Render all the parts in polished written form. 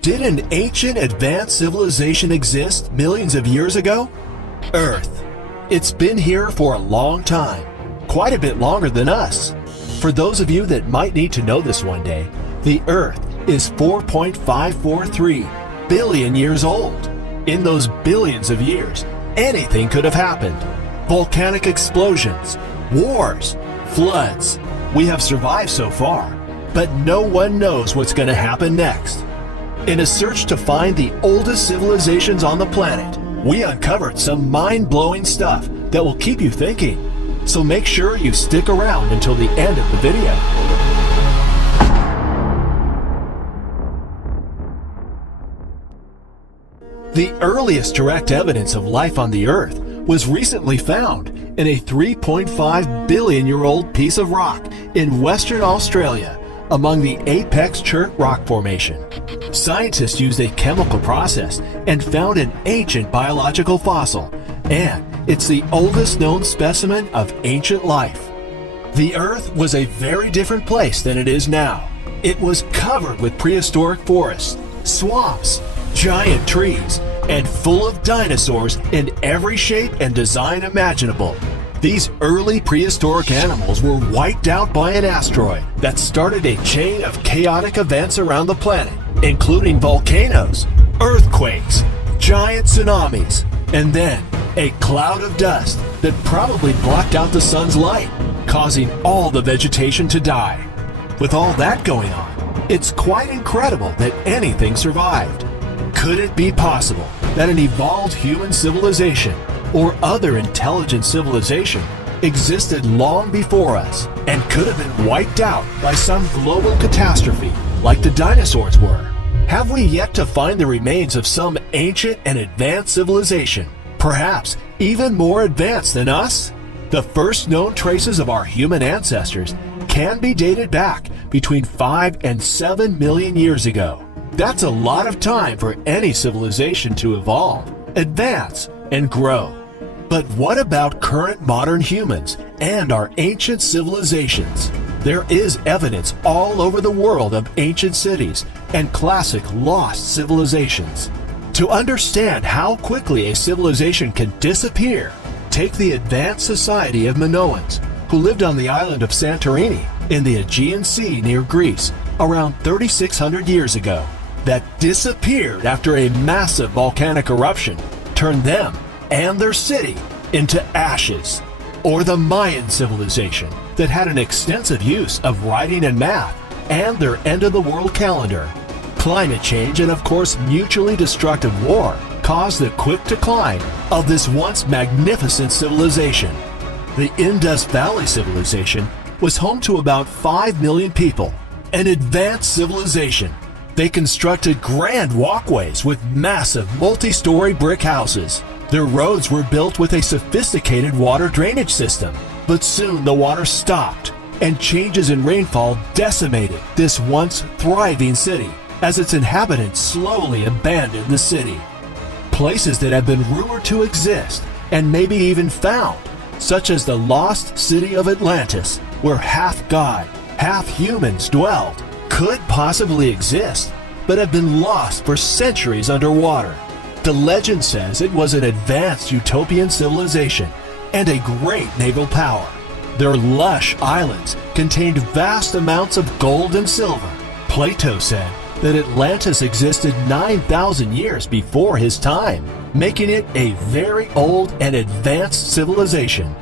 Did an ancient advanced civilization exist millions of years ago? Earth. It's been here for a long time, quite a bit longer than us. For those of you that might need to know this one day, the Earth is 4.543 billion years old. In those billions of years, anything could have happened. Volcanic explosions, wars, floods. We have survived so far, but no one knows what's going to happen next. In a search to find the oldest civilizations on the planet, we uncovered some mind-blowing stuff that will keep you thinking. So make sure you stick around until the end of the video. The earliest direct evidence of life on the Earth was recently found in a 3.5 billion year old piece of rock in Western Australia among the Apex Chert Rock Formation. Scientists used a chemical process and found an ancient biological fossil, and it's the oldest known specimen of ancient life. The Earth was a very different place than it is now. It was covered with prehistoric forests, swamps, giant trees, and full of dinosaurs in every shape and design imaginable. These early prehistoric animals were wiped out by an asteroid that started a chain of chaotic events around the planet, including volcanoes, earthquakes, giant tsunamis, and then a cloud of dust that probably blocked out the sun's light, causing all the vegetation to die. With all that going on, it's quite incredible that anything survived. Could it be possible that an evolved human civilization or other intelligent civilization existed long before us and could have been wiped out by some global catastrophe like the dinosaurs were? Have we yet to find the remains of some ancient and advanced civilization, perhaps even more advanced than us? The first known traces of our human ancestors can be dated back between 5 and 7 million years ago. That's a lot of time for any civilization to evolve, advance, and grow. But what about current modern humans and our ancient civilizations? There is evidence all over the world of ancient cities and classic lost civilizations. To understand how quickly a civilization can disappear, take the advanced society of Minoans, who lived on the island of Santorini in the Aegean Sea near Greece around 3,600 years ago, that disappeared after a massive volcanic eruption turned them and their city into ashes. Or the Mayan civilization that had an extensive use of writing and math and their end-of-the-world calendar. Climate change and of course mutually destructive war caused the quick decline of this once magnificent civilization. The Indus Valley civilization was home to about 5 million people, an advanced civilization. They constructed grand walkways with massive multi-story brick houses. Their roads were built with a sophisticated water drainage system, but soon the water stopped, and changes in rainfall decimated this once thriving city as its inhabitants slowly abandoned the city. Places that have been rumored to exist and maybe even found, such as the lost city of Atlantis, where half god, half humans dwelled, could possibly exist, but have been lost for centuries underwater. The legend says it was an advanced utopian civilization and a great naval power. Their lush islands contained vast amounts of gold and silver. Plato said that Atlantis existed 9,000 years before his time, making it a very old and advanced civilization.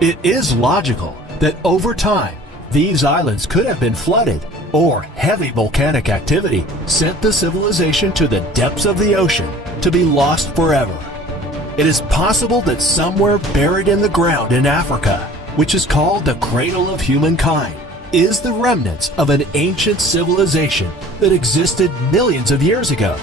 It is logical that over time, these islands could have been flooded, or heavy volcanic activity sent the civilization to the depths of the ocean to be lost forever. It is possible that somewhere buried in the ground in Africa, which is called the cradle of humankind, is the remnants of an ancient civilization that existed millions of years ago.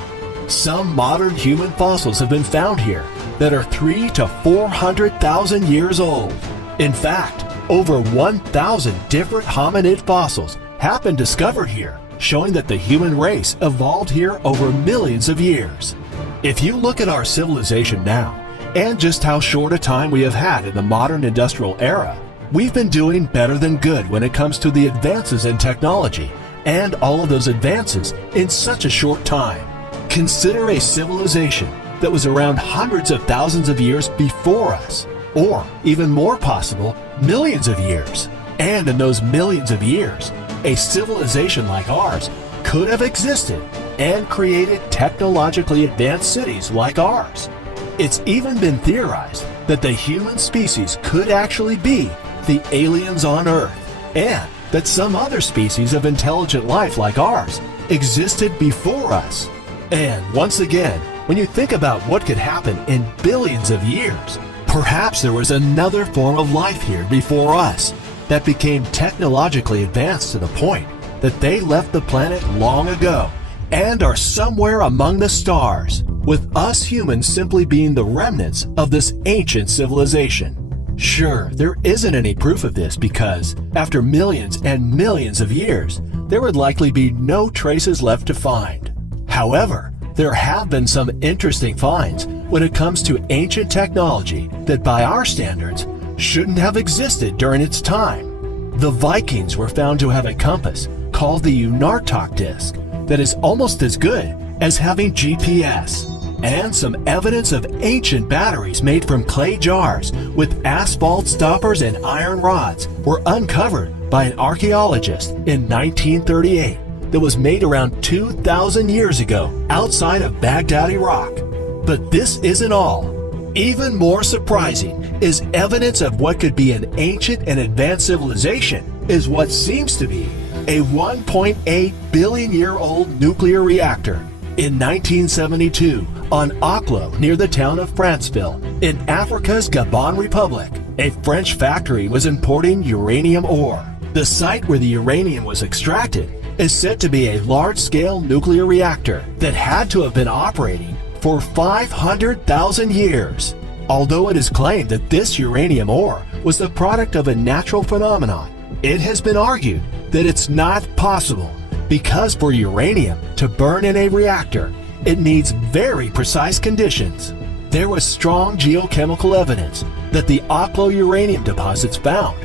Some modern human fossils have been found here that are 300,000 to 400,000 years old. In fact, over 1,000 different hominid fossils have been discovered here, showing that the human race evolved here over millions of years. If you look at our civilization now, and just how short a time we have had in the modern industrial era, we've been doing better than good when it comes to the advances in technology, and all of those advances in such a short time. Consider a civilization that was around hundreds of thousands of years before us, or even more possible, millions of years. And in those millions of years, a civilization like ours could have existed and created technologically advanced cities like ours. It's even been theorized that the human species could actually be the aliens on Earth, and that some other species of intelligent life like ours existed before us. And once again, when you think about what could happen in billions of years, perhaps there was another form of life here before us that became technologically advanced to the point that they left the planet long ago and are somewhere among the stars, with us humans simply being the remnants of this ancient civilization. Sure, there isn't any proof of this because, after millions and millions of years, there would likely be no traces left to find. However, there have been some interesting finds when it comes to ancient technology that by our standards shouldn't have existed during its time. The Vikings were found to have a compass called the Unartok disc that is almost as good as having GPS, and some evidence of ancient batteries made from clay jars with asphalt stoppers and iron rods were uncovered by an archaeologist in 1938 that was made around 2,000 years ago outside of Baghdad, Iraq. But this isn't all. Even more surprising is evidence of what could be an ancient and advanced civilization is what seems to be a 1.8 billion year old nuclear reactor. In 1972, on Aklo near the town of Franceville, in Africa's Gabon Republic, a French factory was importing uranium ore. The site where the uranium was extracted is said to be a large-scale nuclear reactor that had to have been operating for 500,000 years. Although it is claimed that this uranium ore was the product of a natural phenomenon, it has been argued that it's not possible because for uranium to burn in a reactor, it needs very precise conditions. There was strong geochemical evidence that the Aklo uranium deposits found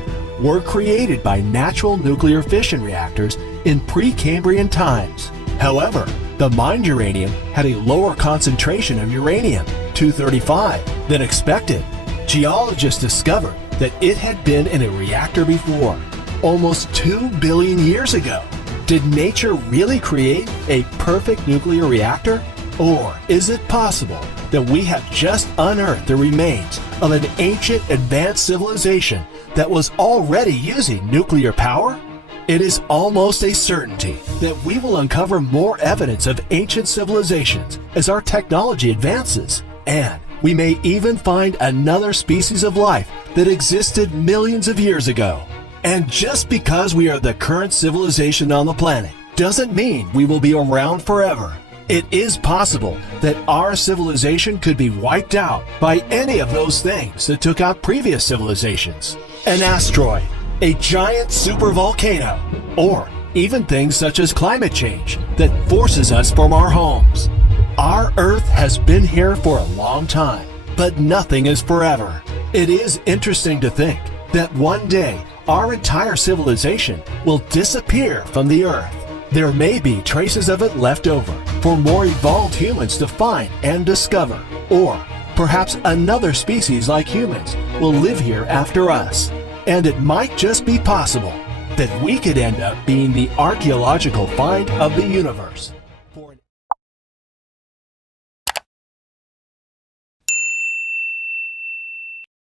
were created by natural nuclear fission reactors in Precambrian times. However, the mined uranium had a lower concentration of uranium-235 than expected. Geologists discovered that it had been in a reactor before, almost 2 billion years ago. Did nature really create a perfect nuclear reactor? Or is it possible that we have just unearthed the remains of an ancient advanced civilization that was already using nuclear power? It is almost a certainty that we will uncover more evidence of ancient civilizations as our technology advances, and we may even find another species of life that existed millions of years ago. And just because we are the current civilization on the planet doesn't mean we will be around forever. It is possible that our civilization could be wiped out by any of those things that took out previous civilizations. An asteroid, a giant supervolcano, or even things such as climate change that forces us from our homes. Our Earth has been here for a long time, but nothing is forever. It is interesting to think that one day our entire civilization will disappear from the Earth. There may be traces of it left over for more evolved humans to find and discover, or perhaps another species like humans will live here after us. And it might just be possible that we could end up being the archaeological find of the universe.